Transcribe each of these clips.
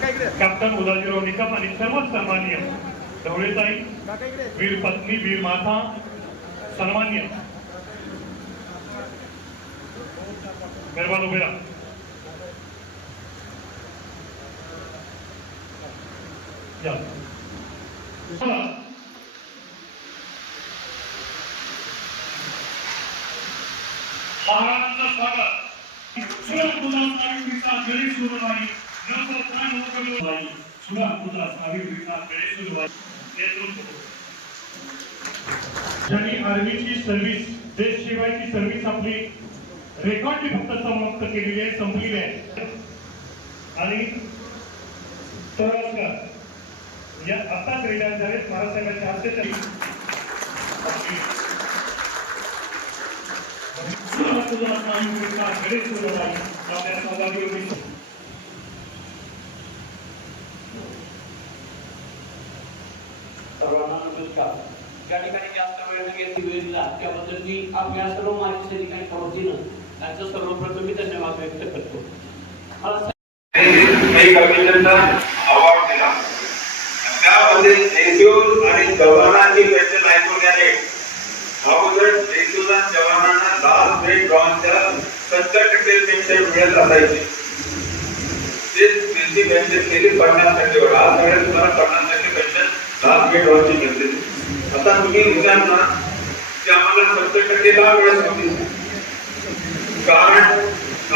Captain उदाजीराव Nikam आणि सर्व सन्माननीय ढवळेताई वीर पत्नी वीर माता सन्मान्य मेहरबान उभे राहा. महाराजांचं स्वागत. गणेश ज्यांनी आर्मीची सर्व्हिस देश सेवाची सर्व्हिस आपली रेकॉर्डली फक्त समाप्त केलेली आहे संपलेली आहे. आणि पुरस्कार या आताच रिटायर झाले महाराष्ट्राच्या हस्ते तरी सहभागी होती सर्वांना नमस्कार. त्या ठिकाणी जास्त वेळ न घेतली वेळ दिला त्याबद्दल मी आपल्या सर्व माझ्या सैनिकांच्या वतीनं त्यांचं सर्वप्रथम मी धन्यवाद व्यक्त करतो. एक अवॉर्ड दिला. त्यामध्ये आणि जवानांची अगोदर आणि जवानांना लास्ट ग्रेड ड्रॉनच्या सत्तर टक्के पेन्शन मिळत असायची. ते त्यांची पेन्शन केली पन्नास टक्केवर आज तुम्हाला पन्नास टक्के पेन्शन लास्ट ग्रेड आता तुम्ही विचार ना की आम्हाला सत्तर टक्के का मिळत होती कारण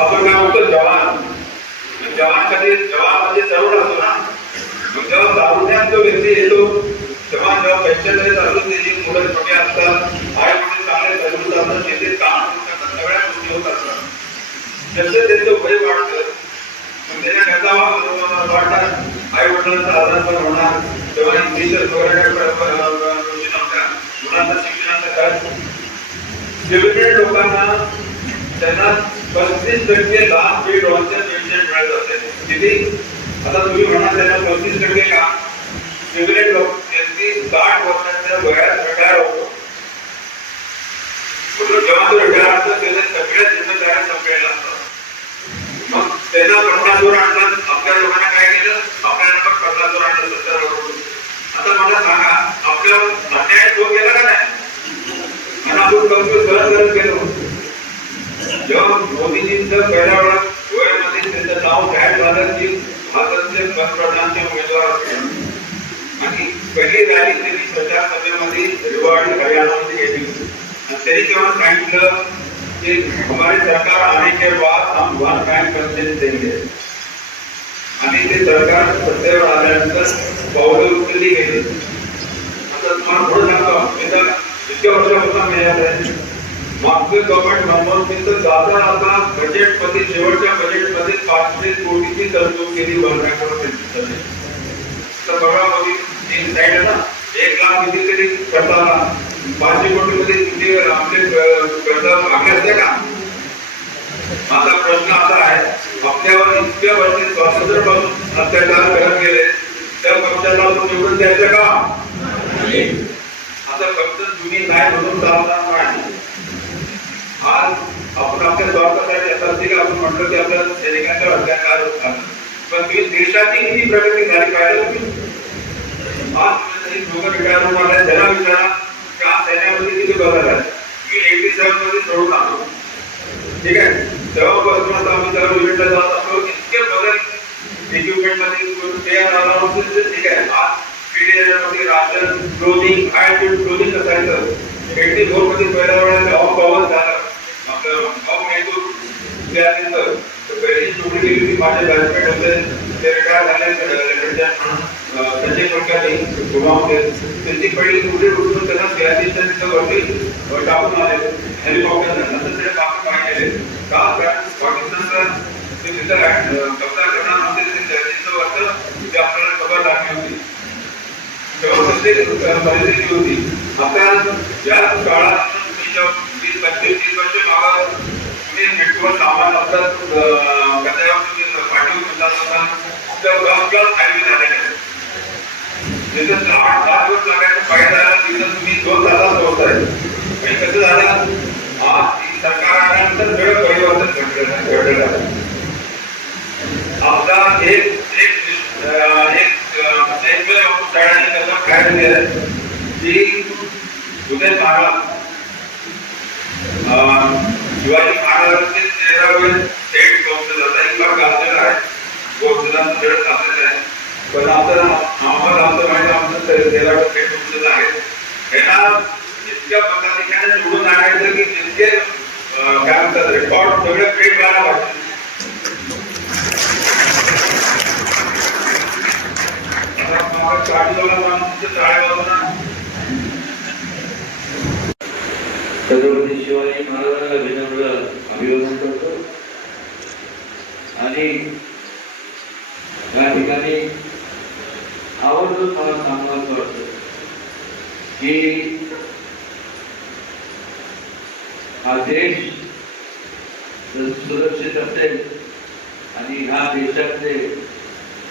आपण काय म्हणतो जवान. जवान कधी जवान म्हणजे जरूर असतो ना. मग जेव्हा दारुण्यात तो व्यक्ती येतो तेव्हा जेव्हा पेन्शन देत असतो त्याची मुलं छोटे असतात आई वडील चांगले जरूर असतात शेतीत काम करतात सगळ्या गोष्टी होत असतात. जसं त्यांचं वय वाढतं मग त्याच्या घरचा वाटतात आई वडिलांचा आधार पण होणार. तेव्हा इंग्लिश गोष्टी शिक्षणाचा खर्च लिमिटेड लोकांना त्यांना पस्तीस टक्के लाभ दीड वर्षात पेन्शन मिळत असते किती आता तुम्ही म्हणा त्यांना पस्तीस टक्के का लिमिटेड लोक त्यांची साठ वर्षाच्या वयात रिटायर होतो जेव्हा तो रिटायर होतो त्याच्या सगळ्या जिम्मेदाऱ्या संपलेल्या असतात मग त्यांना पन्नास वर आणतात आपल्या लोकांना काय केलं आपल्याला पण पन्नास वर आणलं मला सांगा आपल्या म्हणजे तो का नाही? आणि आपण कम्प्युटर गेलो जेव्हा मोदीजींचं पहिल्या वेळा नाव जाहीर झालं की उमेदवार आणि पहिली रॅली त्यांनी प्रचार सभेमध्ये रिवाडी हरियाणामध्ये घेतली त्यांनी तेव्हा सांगितलं कि सरकार आने के बाद हम वन टाइम पेंशन देंगे. आणि ते सरकार सत्तेवर आल्यानंतर पावलं उचलली गेली आता तुम्हाला पुढे सांगतो मी तर इतक्या वर्षापासून मी आहे मागचं गव्हर्नमेंट मनमोहन सिंग दादा आता बजेट मध्ये शेवटच्या बजेट मध्ये पाचशे कोटीची तरतूद केली वर्गाकडून तर बघा मोदी एक साईड ना। एक लाख किती तरी करताना पाचशे कोटी मध्ये किती आमचे कर्ज मागे असते का माझा प्रश्न असा आहे आपल्यावर इतक्या वर्षी स्वातंत्र्य अत्याचार करत गेले त्या पक्षाला निवडून द्यायचं का? आता फक्त तुम्ही नाही म्हणून चालणार नाही आज आपण आपल्या स्वार्थासाठी असं की आपण म्हणतो की आपल्या सैनिकांच्या अत्याचार होतात पण तुम्ही देशाची किती प्रगती झाली पाहिजे तुम्ही आज दोघं रिटायर आले त्यांना विचारा की आज सैन्यामध्ये किती बदल आहे मी एटी सेव्हन मध्ये सोडून आलो. ठीक आहे? तेव्हापासून आता आम्ही त्या युनिटला जात असतो इतके बदल इक्विपमेंटमध्ये ते आला ठीक आहे आज PDA मध्ये राशन क्लोथिंग हाय क्लोथिंग असायचं एटी फोरमध्ये पहिल्या वेळेला गाव गावात झालं आपलं गाव येतो त्यानंतर पहिली टुकडी गेली होती माझे बॅचमेट होते ते रिटायर झाले लेफ्टनंट संजय कुलकर्णी गोवामध्ये त्यांची पहिली टुकडी उठून त्यांना सियाचीच्या तिथं वरती अ, टाकून आले हेलिकॉप्टर नंतर ते टाकून बाहेर गेले का तिथं कब्जा करणार ते आपल्याला खबर लागली होती तेव्हा प्रत्येक परिस्थिती होती आता या काळात तुम्ही जेव्हा वीस पंचवीस तीस वर्ष सामान असतात पाठवून हायवे झालेले आहेत. आठ दहा दिवस लागायचं तुम्ही दोन तासात आणि कसं झालं आज ही सरकार आल्यानंतर सगळं परिवर्तन घडलेलं आहे घडलेलं आहे आपला एक एक विनंती आहे की उदय भागात शिवाजी महाराजांचे तेरावे थेट वंशज आता एक भाग घातलेला आहे. वंशजांचं खेळ घातलेला आहे. पण आता आम्हाला आमचं माहिती आमचं ते- तेरावे थेट वंशज आहेत. यांना इतक्या पद्धतीने निवडून आणायचं की जितके काय म्हणतात रेकॉर्ड सगळे पेट करायला पाहिजे आता मागे काढलेला माणूस टाळ्या छत्रपती शिवाजी महाराजांना विनम्र अभिवादन करतो. आणि या ठिकाणी आवडतो मला सांगायचं वाटतं की हा देश सुरक्षित असेल आणि ह्या देशातले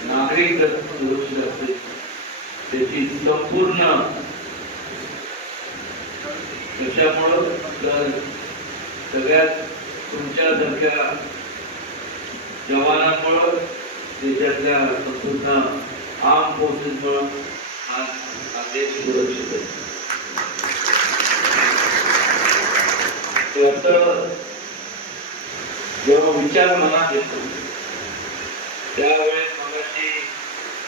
नागरिक सुरक्षित असतील त्याची संपूर्ण त्याच्यामुळं सगळ्यात तुमच्यासारख्या जवानांमुळं देशातल्या संपूर्ण आम फोर्सेसमुळं आज हा देश सुरक्षित आहे. त्याचं जेव्हा विचार मनात येतो त्यावेळेस मगाशी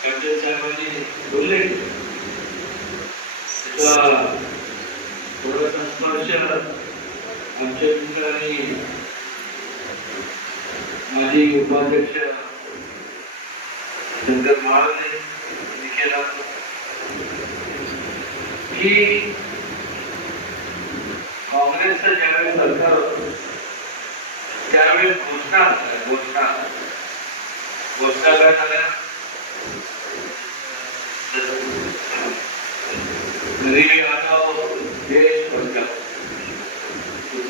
कॅप्टन साहेबांनी बोलले त्याचा आमच्या मित्र माजी उपाध्यक्ष शंकर महाराज यांनी केला की काँग्रेसचं ज्यावेळेस सरकार होतं त्यावेळेस घोषणा घोषणा घोषणा काय झाल्या गरिबी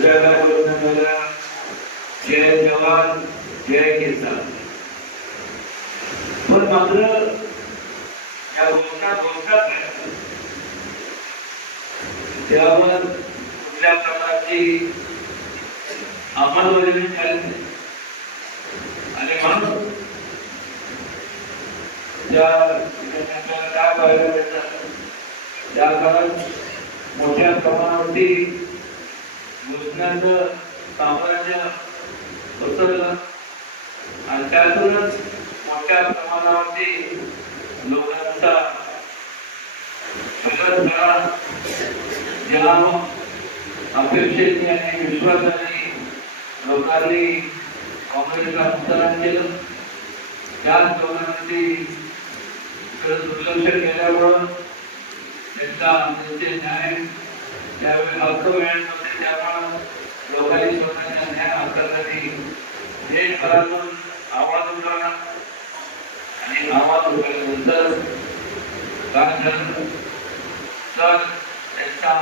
दुसऱ्या काय जय जवान जय किसान. पण मात्र या घोषणा घोषणाच त्यावर कुठल्या प्रकारची अंमलबजावणी झाली नाही. आणि म्हणून त्या काय पाहायला मिळतात त्या काळात मोठ्या प्रमाणावरती घोषणांचं साम्राज्य पसरलं. आणि त्यातूनच मोठ्या प्रमाणावरती लोकांचा विरोध ज्या अपेक्षेने आणि विश्वासाने लोकांनी काँग्रेसला मतदान केलं. त्याच लोकांनी दुर्लक्ष केल्यामुळं त्यांचा त्यांचे न्याय त्यावेळी हक्क मिळत त्यामुळं लोकांनी स्वतःच्या न्याय हक्कासाठी देशभरातून आवाज उठवला आणि आवाज उठवल्यानंतर तर त्यांचा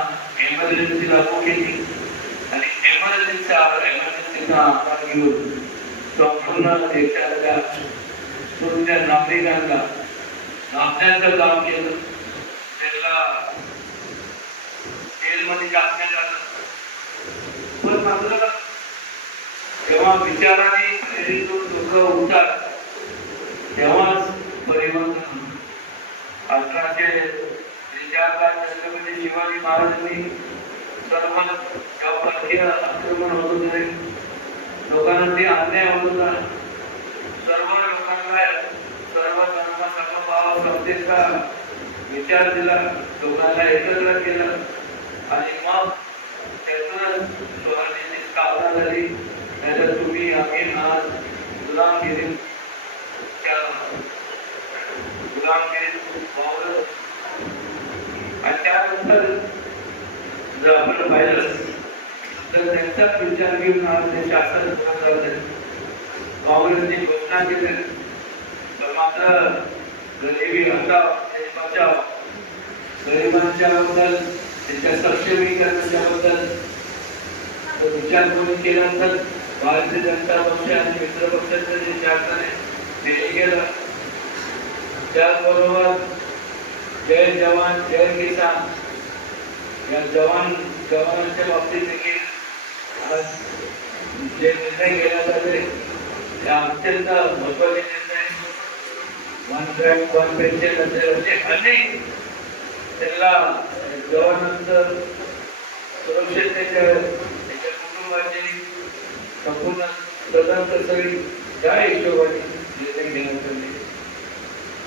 एमर्जन्सी लागू केली आणि एमर्जन्सीचा एमर्जन्सीचा घेऊन संपूर्ण देशातल्या पूर्ण नागरिकांना नागण्याचं काम केलं. त्याला जेलमध्ये टाकण्यात आलं. पण मात्र जेव्हा विचाराने प्रेरित होऊन लोक उठतात तेव्हाच परिवर्तन अठराशे त्रेचाळला छत्रपती शिवाजी महाराजांनी सर्व जेव्हा आक्रमण होत होते. लोकांना ते अन्याय होत होता. सर्व लोकांना सर्व धर्म सर्व भाव समतेचा विचार दिला. लोकांना एकत्र केलं. आणि मग झाली त्याच्यात तुम्ही आम्ही आज गुलामगिरी त्या वावरत आणि त्यानंतर जर आपण पाहिलं तर त्यांचाच विचार घेऊन आज ते शासन काँग्रेसने घोषणा केली तर मात्र गरिबी हटाव देश बचाव गरिबांच्याबद्दल त्यांच्या सक्षमीकरणाच्या बद्दल तो विचार कोणी केल्यानंतर भारतीय जनता पक्ष आणि मित्र पक्षाचं जे शासनाने निर्णय केला त्याचबरोबर जय जवान जय किसान. या जवान जवानांच्या बाबतीत देखील आज जे निर्णय घेण्यात आले ते अत्यंत महत्त्वाचे निर्णय वन ट्रॅक वन पेन्शन असेल असे अनेक त्यांना जवानांचं सुरक्षिततेच्या त्याच्या संपूर्ण तदंतर सगळी त्या हिशोबाने निर्णय घेण्यात आले.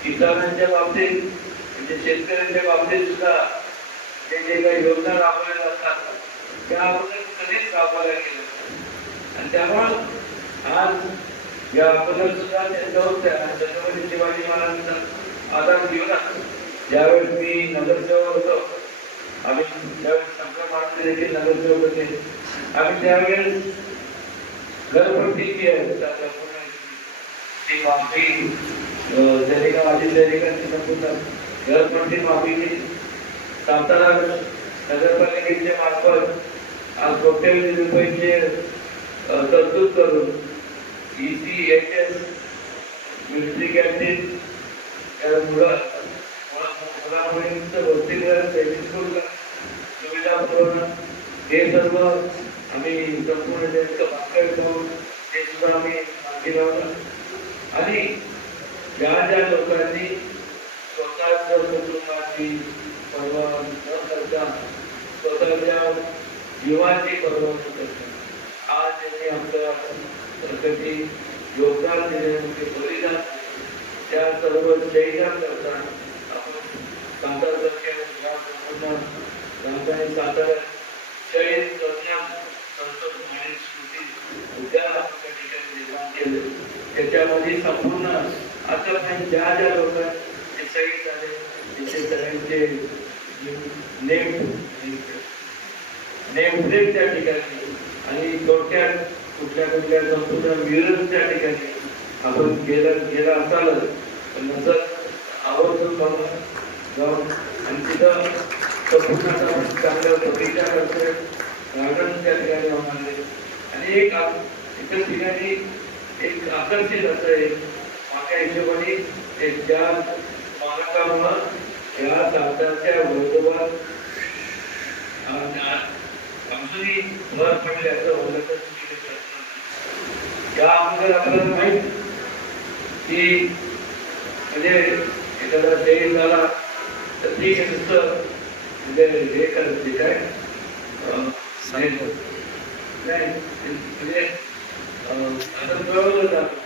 किसानांच्या बाबतीत म्हणजे शेतकऱ्यांच्या बाबतीत सुद्धा जे जे काही योजना राबवल्या जातात त्या अगोदर कधीच राबवल्या गेल्या आणि त्यामुळं आज या अगोदर सुद्धा त्यांच्या होत्या. छत्रपती शिवाजी महाराजांचा आधार घेऊन ज्यावेळेस मी नगरसेवक होतो आम्ही त्यावेळेस शंकर महाराज देखील नगरसेवक होते आम्ही त्यावेळेस घरपट्टी ती माफी अं, सैनिका माजी सैनिकांची संपूर्ण माफी सातारा नगरपालिकेच्या मार्फत आज कोट्यवधी रुपयांचे तरतूद करून E C H S military canteen त्या मुलामुलींचं वसतिगृह सुविधा पुरवणं हे सर्व आम्ही संपूर्ण त्यांचं वाक्य करून ते सुद्धा आम्ही मागे लावलं आणि ज्या ज्या लोकांनी स्वतःच्या कुटुंबाची पर्वा न करता स्वतःच्या जीवाची पर्वा न करता आज त्यांनी आपल्या प्रगती योगदान देण्याचे बलिदान त्या सर्व जैना करता आपण सातारा सातारसारख्या या संपूर्ण राजधानी सातारा शहीद कन्या स्मृती आपण ठिकाणी निर्माण केलं. त्याच्यामध्ये संपूर्ण आता पण ज्या ज्या लोकांचे शहीद झाले त्याचे सगळ्यांचे म्हणजे नेम नेमप्लेट त्या ठिकाणी आणि थोडक्यात कुठल्या कुठल्या संपूर्ण विरोध त्या ठिकाणी आपण गेलं गेला असालच. पण नंतर आवर्जून बघा जाऊन आणि तिथं संपूर्ण चांगल्या आपण करतोय. गार्डन त्या ठिकाणी होणार आणि एक आपण एका ठिकाणी एक आकर्षित असं एक माझ्या हिशोबाने एक ज्या स्मारकामुळं या वर्धमान अजूनही भर चुकीचं प्रश्न नाही. या अगोदर आपल्याला माहीत की म्हणजे एखादा देश झाला तर ठीक आहे नुसतं म्हणजे हे करत ते काय म्हणजे अं, जातं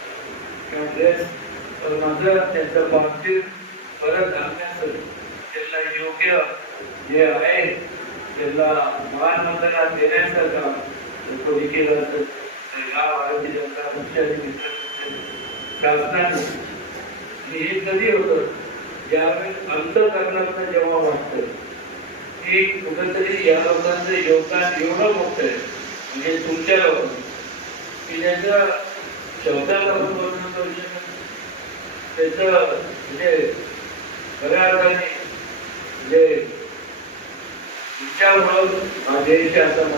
माझं बाबतीत परत आणण्याचं त्याला योग्य जे आहे त्याला मान देण्याचं काम कोणी केलं असेल तर भारतीय जनता मित्र शासनाने हे कधी होतं ज्यावेळेस अंतकरणातनं जेव्हा वाटतं की कुठंतरी या लोकांचं योगदान एवढं मोठं आहे म्हणजे तुमच्या लोकांचं की शब्दात आपण वर्णन करू शकत त्याचं म्हणजे खऱ्या अर्थाने म्हणजे असं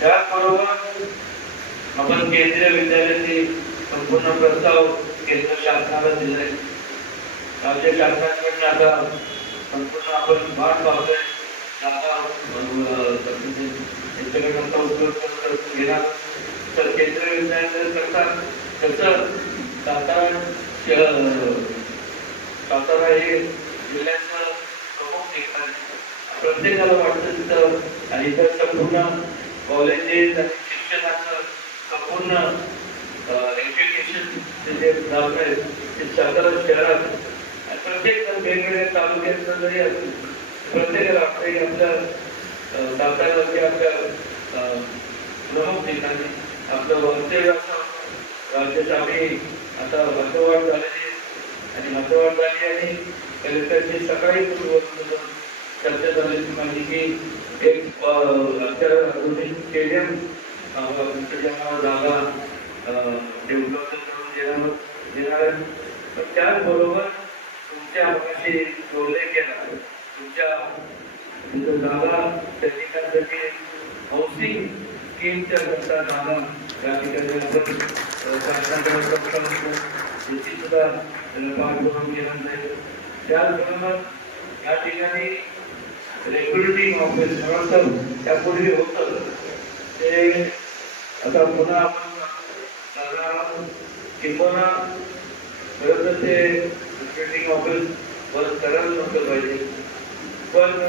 त्याचबरोबर आपण केंद्रीय विद्यालयाचे संपूर्ण प्रस्ताव केंद्र शासनाला दिलाय राज्य शासनाकडनं आता संपूर्ण आपण वाट पाहतोय जागा अं, उपयोग करून घेणार. तर केंद्र विद्यालय करतात तसं सातारा सातारा हे जिल्ह्याचं प्रमुख ठिकाण प्रत्येकाला वाटतं तिथं आणि इथं संपूर्ण कॉलेजेस आणि शिक्षणाचं संपूर्ण एज्युकेशन जे झालं आहे ते सातारा शहरात प्रत्येक वेगवेगळ्या तालुक्यात जरी असेल प्रत्येकाला आपल्या आपल्या सातारा साताऱ्यावरती आपल्या प्रमुख ठिकाणी आपलं वक्तव्य असं राज्यात आम्ही आता मतवाढ झालेली आणि मतवाढ झाली आणि कलेक्टरची सकाळी चर्चा झालेली माहिती की एक स्टेडियम जागा डेव्हलप करून देणार देणार आहे. त्याचबरोबर तुमच्या मगाशी उल्लेख केला तुमच्या तिथं जागा सैनिकांसाठी हाऊसिंग स्कीमच्या करता जागा या ठिकाणी आपण शासनाकडे प्रस्ताव असतो त्याची सुद्धा अ, पाठपुरावा केला जाईल त्याचबरोबर या ठिकाणी रेग्युलेटिंग ऑफिस म्हणून तर त्यापूर्वी होतं ते आता पुन्हा आपण करणार आहोत. खरं तर ते रेग्युलेटिंग ऑफिस बंद करायला नव्हतं पाहिजे पण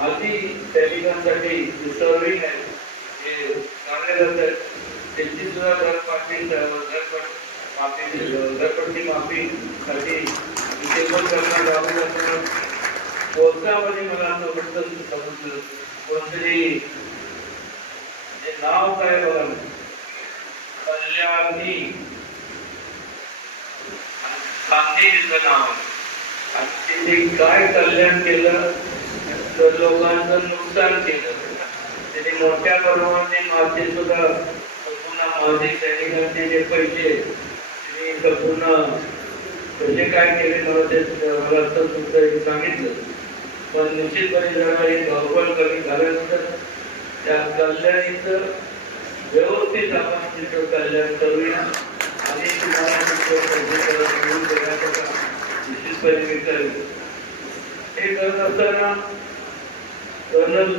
आधी सैनिकांसाठी जे आहे. जे कार्यरत आहेत त्यांची सुद्धा घरपाटी माफी घरपट्टी माफीसाठी इथे पण करणार आलेलं असताना कोणत्यामध्ये मला असं वाटतं समजलं. कोणतरी जे नाव काय बघा कल्याणी. गांधीजीचं नाव. आहे. आणि त्यांनी काय कल्याण केलं? तर लोकांचं नुकसान केलं. त्याने मोठ्या प्रमाणाने माझे सुद्धा संपूर्ण माझे सैनिकांचे जे पैसे त्यांनी संपूर्ण कसे काय केले मला ते मला असं सुद्धा सांगितलं. पण निश्चितपणे जरा हे गौरव कमी झाल्यानंतर त्या कल्याणीचं व्यवस्थित आपण तिथं कल्याण करूया आणि तुम्हाला निश्चितपणे मी करेन. हे करत असताना कर्नल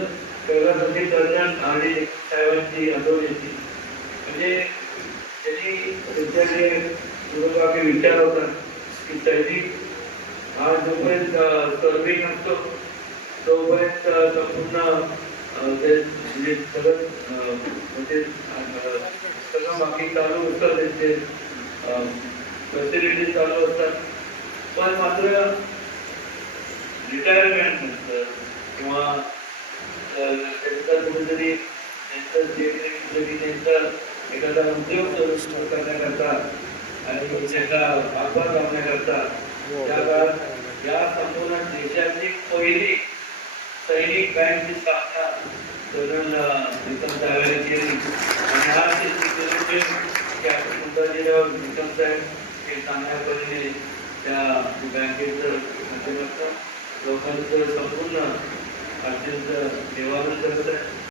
कैलासवासी कर्नल आणि साहेबांची आठवणीची म्हणजे त्यांनी त्यांच्याकडे पूर्वगामी विचार होता की सैनिक हा जोपर्यंत सर्विंग असतो तोपर्यंत संपूर्ण ते म्हणजे सगळं म्हणजे सगळं बाकी चालू होतं त्यांचे फॅसिलिटी चालू असतात. पण मात्र रिटायरमेंट नंतर किंवा त्यांचं कुठेतरी त्यांचं जे कुठेतरी त्यांचा एखादा उद्योग सुरू करण्याकरता आणि त्याचा हातभार लावण्याकरता त्या काळात या संपूर्ण देशातली पहिली सैनिक बँकची स्थापना कर्नल निकम साहेबांनी केली आणि हा ते कॅप्टन मुद्दाजीराव निकम साहेब हे चांगल्या पद्धतीने त्या बँकेचं माध्यमातून लोकांचं संपूर्ण अत्यंत निवारण करत आहे